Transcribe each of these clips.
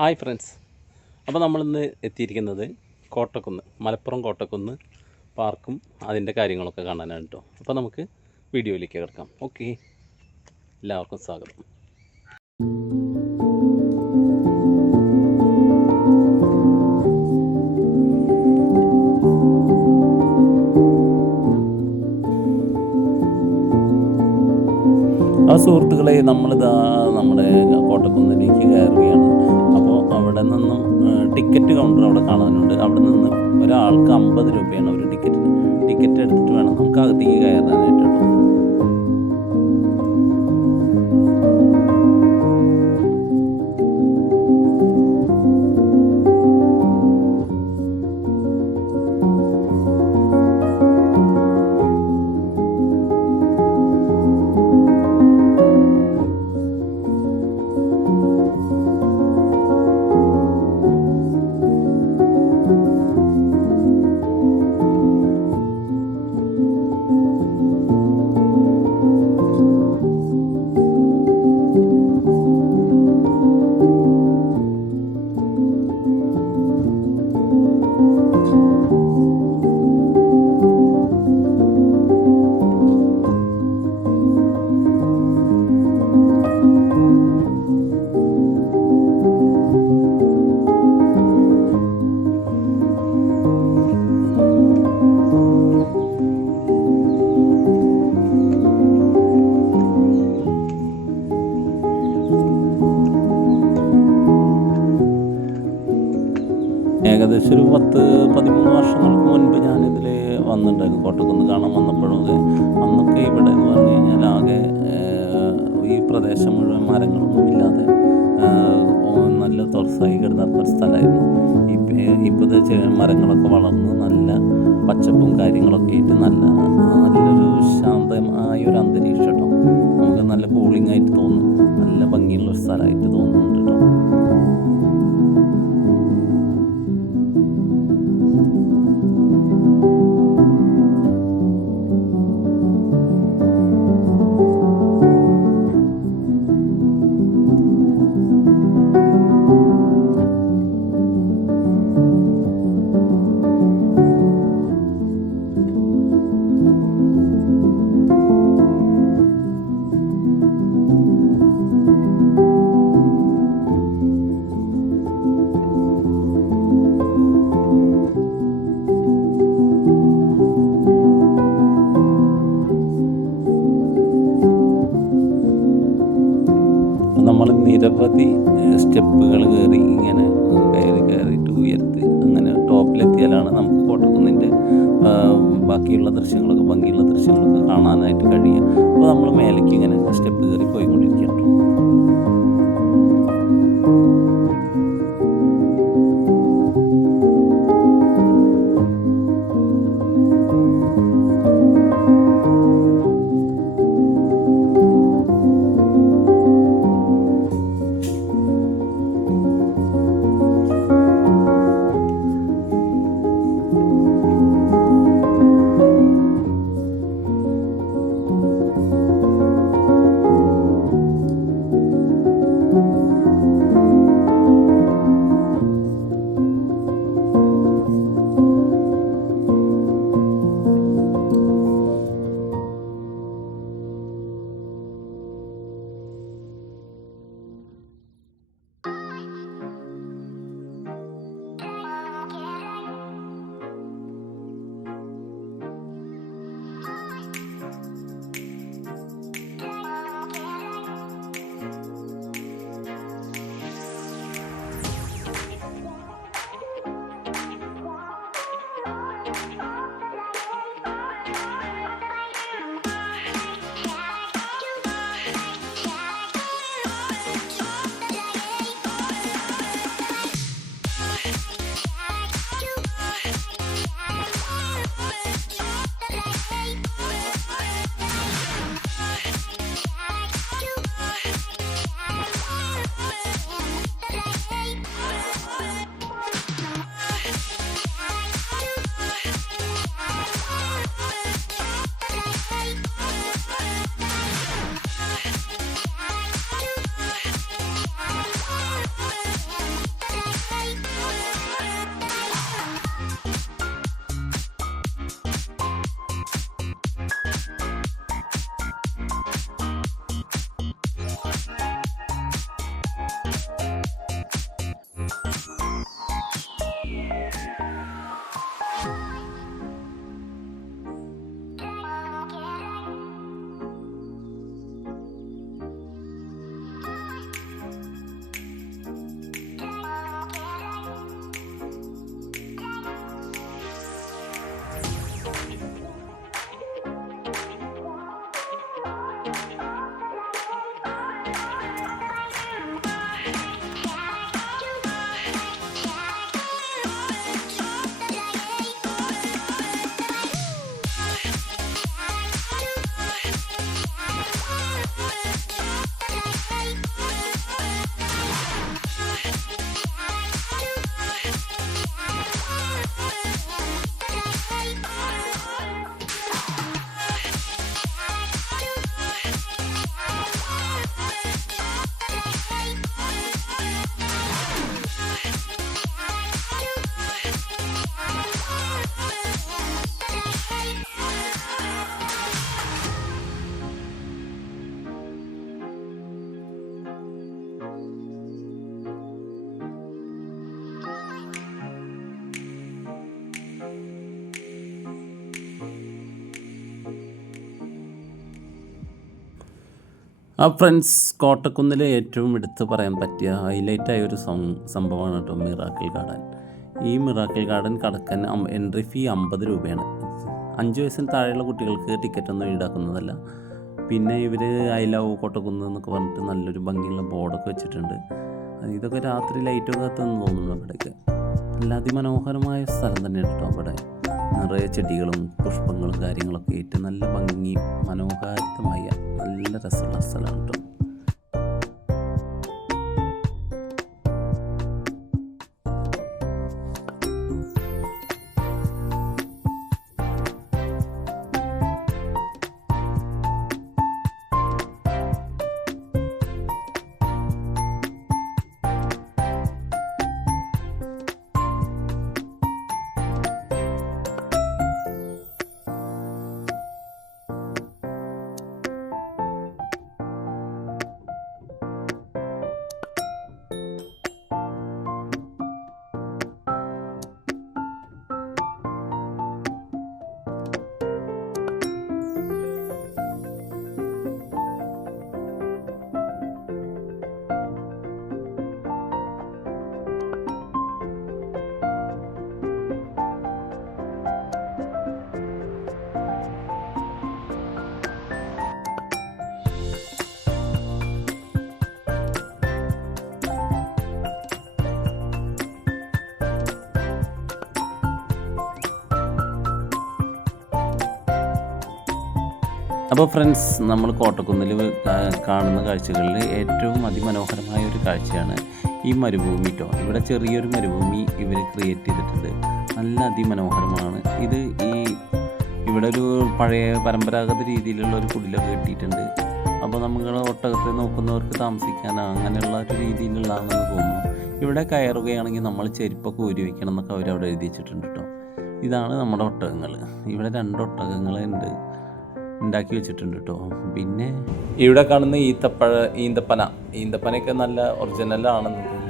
Hi friends, അപ്പോൾ നമ്മളിന്ന് എത്തിയിരിക്കുന്നത് കോട്ടക്കുന്ന്, മലപ്പുറം കോട്ടക്കുന്ന് പാർക്കും അതിൻ്റെ കാര്യങ്ങളൊക്കെ കാണാനാണ് കേട്ടോ. അപ്പോൾ നമുക്ക് വീഡിയോയിലേക്ക് കിടക്കാം. ഓക്കെ, എല്ലാവർക്കും സ്വാഗതം. സുഹൃത്തുക്കളെ, നമ്മളിതാ നമ്മുടെ കോട്ടക്കുന്നിലേക്ക് കയറുകയാണ്. അപ്പോൾ അവിടെ നിന്നും ടിക്കറ്റ് കൗണ്ടർ അവിടെ കാണാനുണ്ട്. അവിടെ നിന്ന് ഒരാൾക്ക് 50 രൂപയാണ് ഒരു ടിക്കറ്റിന്. ടിക്കറ്റ് എടുത്തിട്ട് വേണം നമുക്ക് അകത്തേക്ക് കയറാനായിട്ട് കേട്ടോ. ഏകദേശം ഒരു 10-13 വർഷങ്ങൾക്ക് മുൻപ് ഞാനിതിൽ വന്നിട്ടുണ്ടായിരുന്നു. കോട്ടക്കുന്ന് കാണാൻ വന്നപ്പോഴൊക്കെ അന്നൊക്കെ ഇവിടെ എന്ന് പറഞ്ഞു കഴിഞ്ഞാൽ ആകെ ഈ പ്രദേശം മുഴുവൻ മരങ്ങളൊന്നും ഇല്ലാതെ നല്ല തുറസായി കിടന്ന ഒരു സ്ഥലമായിരുന്നു. ഇപ്പോഴത്തെ മരങ്ങളൊക്കെ വളർന്ന് നല്ല പച്ചപ്പും കാര്യങ്ങളൊക്കെ ആയിട്ട് നല്ലൊരു ശാന്തമായ ഒരു അന്തരീക്ഷം കേട്ടോ. നമുക്ക് നല്ല കൂളിംഗ് ആയിട്ട് തോന്നും, നല്ല ഭംഗിയുള്ള ഒരു സ്ഥലമായിട്ട് തോന്നുന്നുണ്ട് കേട്ടോ. നമ്മൾ നിരവധി സ്റ്റെപ്പുകൾ കയറി ഇങ്ങനെ കയറിയിട്ട് ഉയർത്തി അങ്ങനെ ടോപ്പിലെത്തിയാലാണ് നമുക്ക് കോട്ടക്കുന്നിൻ്റെ ബാക്കിയുള്ള ദൃശ്യങ്ങളൊക്കെ ഭംഗിയുള്ള ദൃശ്യങ്ങളൊക്കെ കാണാനായിട്ട് കഴിയുക. അപ്പോൾ നമ്മൾ മേലേക്ക് ഇങ്ങനെ സ്റ്റെപ്പ് കയറി പോയിക്കൊണ്ടിരിക്കുകയാണ്. ആ ഫ്രണ്ട്സ്, കോട്ടക്കുന്നിലെ ഏറ്റവും എടുത്ത് പറയാൻ പറ്റിയ ഹൈലൈറ്റായ ഒരു സംഭവമാണ് കേട്ടോ മിറാക്കിൾ ഗാർഡൻ. ഈ മിറാക്കിൾ ഗാർഡൻ കടക്കാൻ എൻട്രി ഫീ 50 രൂപയാണ്. 5 വയസ്സിന് താഴെയുള്ള കുട്ടികൾക്ക് ടിക്കറ്റൊന്നും ഈടാക്കുന്നതല്ല. പിന്നെ ഇവർ ഐ ലവ് കോട്ടക്കുന്ന് എന്നൊക്കെ പറഞ്ഞിട്ട് നല്ലൊരു ഭംഗിയുള്ള ബോർഡൊക്കെ വെച്ചിട്ടുണ്ട്. ഇതൊക്കെ രാത്രി ലൈറ്റൊക്കെ കത്തുന്നു തോന്നുന്നു. അവിടേക്ക് നല്ല അതിമനോഹരമായ സ്ഥലം തന്നെയാണ് കേട്ടോ. അവിടെ നിറയെ ചെടികളും പുഷ്പങ്ങളും കാര്യങ്ങളൊക്കെ ആയിട്ട് നല്ല ഭംഗി മനോഹാരിതമായ നല്ല രസമുള്ള സ്ഥലമാണ് കേട്ടോ. അപ്പോൾ ഫ്രണ്ട്സ്, നമ്മൾ കോട്ടക്കുന്നിൽ കാണുന്ന കാഴ്ചകളിൽ ഏറ്റവും അതിമനോഹരമായ ഒരു കാഴ്ചയാണ് ഈ മരുഭൂമി കേട്ടോ. ഇവിടെ ചെറിയൊരു മരുഭൂമി ഇവർ ക്രിയേറ്റ് ചെയ്തിട്ടുണ്ട്. നല്ല അതിമനോഹരമാണ് ഇത്. ഇവിടെ ഒരു പഴയ പരമ്പരാഗത രീതിയിലുള്ള ഒരു കുടിലൊക്കെ കെട്ടിയിട്ടുണ്ട്. അപ്പോൾ നമ്മൾ ഒട്ടകത്തെ നോക്കുന്നവർക്ക് താമസിക്കാനോ അങ്ങനെയുള്ള ഒരു രീതിയിലുള്ളതാണെന്ന് തോന്നുന്നു. ഇവിടെ കയറുകയാണെങ്കിൽ നമ്മൾ ചെരുപ്പൊക്കെ ഊരി വയ്ക്കണം എന്നൊക്കെ അവരവിടെ എഴുതി വെച്ചിട്ടുണ്ട് കേട്ടോ. ഇതാണ് നമ്മുടെ ഒട്ടകങ്ങൾ. ഇവിടെ 2 ഒട്ടകങ്ങളുണ്ട് ഉണ്ടാക്കി വെച്ചിട്ടുണ്ട് കേട്ടോ. പിന്നെ ഇവിടെ കാണുന്ന ഈന്തപ്പനയൊക്കെ നല്ല ഒറിജിനലാണെന്ന് തോന്നുന്നു.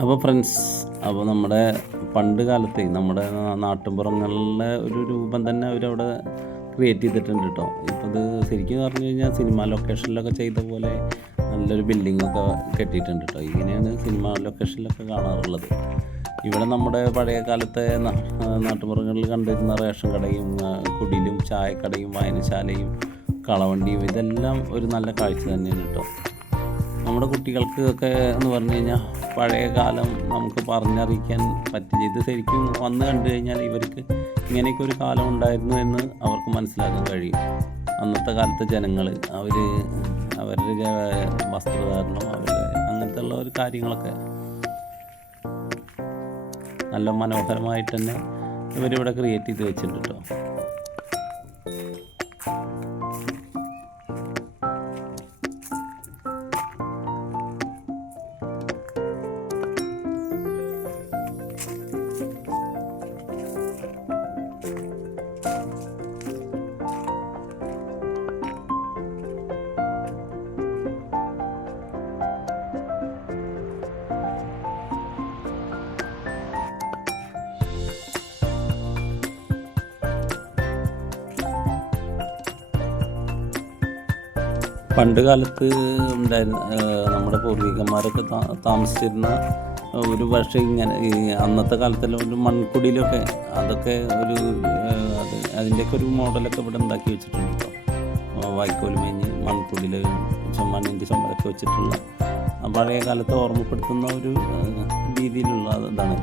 അപ്പോൾ ഫ്രണ്ട്സ്, അപ്പോൾ നമ്മുടെ പണ്ട് കാലത്തെ നമ്മുടെ നാട്ടിൻപുറങ്ങളിലെ ഒരു രൂപം തന്നെ അവരവിടെ ക്രിയേറ്റ് ചെയ്തിട്ടുണ്ട് കേട്ടോ. ഇപ്പോൾ ഇത് ശരിക്കും പറഞ്ഞു കഴിഞ്ഞാൽ സിനിമ ലൊക്കേഷനിലൊക്കെ ചെയ്ത പോലെ നല്ലൊരു ബിൽഡിങ്ങൊക്കെ കെട്ടിയിട്ടുണ്ട് കേട്ടോ. ഇങ്ങനെയാണ് സിനിമ ലൊക്കേഷനിലൊക്കെ കാണാറുള്ളത്. ഇവിടെ നമ്മുടെ പഴയ കാലത്തെ നാട്ടുപുറങ്ങളിൽ കണ്ടിരുന്ന റേഷൻ കടയും കുടിലും ചായക്കടയും വായനശാലയും കളവണ്ടിയും ഇതെല്ലാം ഒരു നല്ല കാഴ്ച തന്നെയാണ് കേട്ടോ. നമ്മുടെ കുട്ടികൾക്ക് ഒക്കെ എന്ന് പറഞ്ഞു കഴിഞ്ഞാൽ പഴയ കാലം നമുക്ക് പറഞ്ഞറിയിക്കാൻ പറ്റില്ല. ഇത് ശരിക്കും വന്ന് കണ്ടു കഴിഞ്ഞാൽ ഇവർക്ക് ഇങ്ങനെയൊക്കെ ഒരു കാലം ഉണ്ടായിരുന്നു എന്ന് അവർക്ക് മനസ്സിലാക്കാൻ കഴിയും. അന്നത്തെ കാലത്തെ ജനങ്ങൾ അവരുടെ വസ്ത്രധാരണം അങ്ങനത്തെ ഉള്ള ഒരു കാര്യങ്ങളൊക്കെ നല്ല മനോഹരമായിട്ട് തന്നെ ഇവരിവിടെ ക്രിയേറ്റ് ചെയ്ത് വെച്ചിട്ടുണ്ട് കേട്ടോ. പണ്ട് കാലത്ത് ഉണ്ടായിരുന്ന നമ്മുടെ പൂർവികന്മാരൊക്കെ താമസിച്ചിരുന്ന ഒരു പക്ഷേ ഇങ്ങനെ അന്നത്തെ കാലത്തെല്ലാം ഒരു മൺകുടിയിലൊക്കെ അതൊക്കെ അതിൻ്റെയൊക്കെ ഒരു മോഡലൊക്കെ ഇവിടെ ഉണ്ടാക്കി വെച്ചിട്ടുണ്ട് കേട്ടോ. വൈക്കോൽ മേഞ്ഞ് മൺകുടിയിൽ മണ്ണിൻ്റെ ചുമരൊക്കെ വെച്ചിട്ടുള്ള പഴയ കാലത്തെ ഓർമ്മപ്പെടുത്തുന്ന ഒരു രീതിയിലുള്ള ഇതാണ്.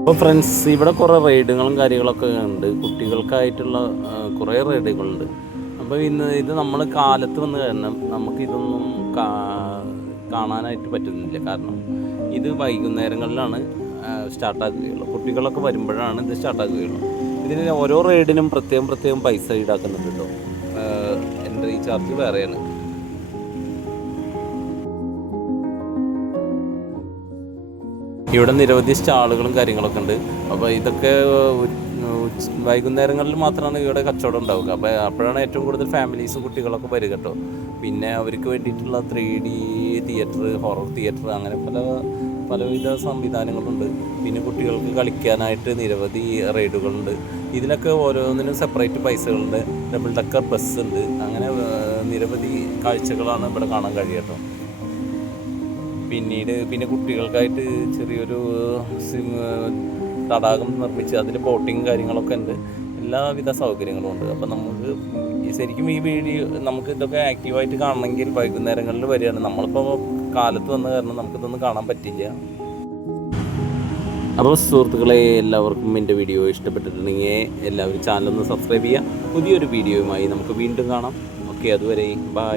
അപ്പോൾ ഫ്രണ്ട്സ്, ഇവിടെ കുറേ റൈഡുകളും കാര്യങ്ങളൊക്കെ ഉണ്ട്. കുട്ടികൾക്കായിട്ടുള്ള കുറേ റൈഡുകളുണ്ട്. അപ്പോൾ ഇത് നമ്മൾ കാലത്ത് വന്ന് കാരണം നമുക്കിതൊന്നും കാണാനായിട്ട് പറ്റുന്നില്ല. കാരണം ഇത് വൈകുന്നേരങ്ങളിലാണ് സ്റ്റാർട്ടാക്കുകയുള്ളൂ. കുട്ടികളൊക്കെ വരുമ്പോഴാണ് ഇത് സ്റ്റാർട്ടാക്കുകയുള്ളൂ. ഇതിന് ഓരോ റൈഡിനും പ്രത്യേകം പൈസ ഈടാക്കുന്നുണ്ട് കേട്ടോ. എൻട്രി ചാർജ് വേറെയാണ്. ഇവിടെ നിരവധി സ്റ്റാളുകളും കാര്യങ്ങളൊക്കെ ഉണ്ട്. അപ്പോൾ ഇതൊക്കെ വൈകുന്നേരങ്ങളിൽ മാത്രമാണ് ഇവിടെ കച്ചവടം ഉണ്ടാവുക. അപ്പോൾ അപ്പോഴാണ് ഏറ്റവും കൂടുതൽ ഫാമിലീസും കുട്ടികളൊക്കെ വരിക കേട്ടോ. പിന്നെ അവർക്ക് വേണ്ടിയിട്ടുള്ള 3D തിയേറ്റർ, ഹൊറർ തിയേറ്റർ, അങ്ങനെ പലവിധ സംവിധാനങ്ങളുണ്ട്. പിന്നെ കുട്ടികൾക്ക് കളിക്കാനായിട്ട് നിരവധി റൈഡുകളുണ്ട്. ഇതിനൊക്കെ ഓരോന്നിനും സെപ്പറേറ്റ് പൈസകളുണ്ട്. ഡബിൾ ഡക്കർ ബസ് ഉണ്ട്. അങ്ങനെ നിരവധി കാഴ്ചകളാണ് ഇവിടെ കാണാൻ കഴിയുക കേട്ടോ. പിന്നെ കുട്ടികൾക്കായിട്ട് ചെറിയൊരു തടാകം നിർമ്മിച്ച് അതിൽ ബോട്ടിങ് കാര്യങ്ങളൊക്കെ ഉണ്ട്. എല്ലാവിധ സൗകര്യങ്ങളും ഉണ്ട്. അപ്പോൾ നമുക്ക് ശരിക്കും ഈ വീഡിയോ നമുക്ക് ഇതൊക്കെ ആക്റ്റീവായിട്ട് കാണണമെങ്കിൽ വൈകുന്നേരങ്ങളിൽ വരികയാണ്. നമ്മളിപ്പോൾ കാലത്ത് വന്ന കാരണം നമുക്കിതൊന്നും കാണാൻ പറ്റില്ല. അപ്പോൾ സുഹൃത്തുക്കളെ, എല്ലാവർക്കും എൻ്റെ വീഡിയോ ഇഷ്ടപ്പെട്ടിട്ടുണ്ടെങ്കിൽ എല്ലാവരും ചാനലൊന്ന് സബ്സ്ക്രൈബ് ചെയ്യുക. പുതിയൊരു വീഡിയോയുമായി നമുക്ക് വീണ്ടും കാണാം. ഓക്കെ, അതുവരെ ബൈ.